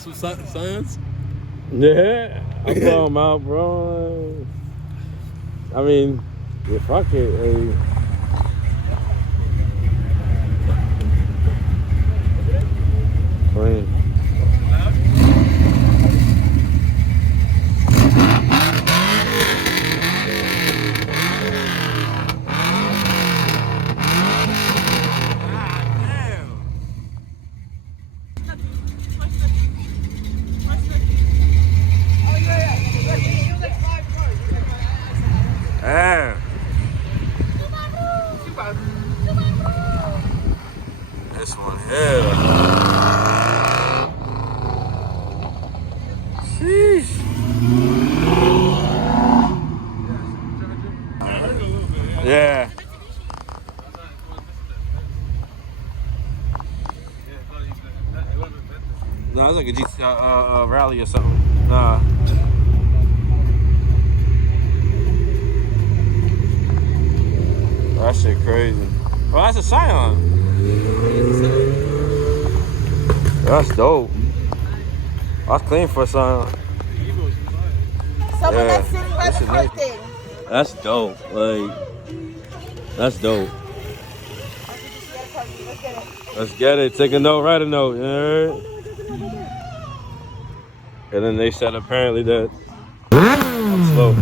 some sons? Yeah, I blow them out, bro. I mean, yeah, fuck it. Hey. Clean. Damn. This one here. Sheesh. Yeah. No, it's like a G rally or something. Nah. That shit crazy. Well, that's a Scion. That's dope. That's clean for a Scion. Someone that's sitting by the car thing. That's dope. Like, that's dope. Let's get it. Take a note, write a note. You know? And then they said apparently that I'm slow.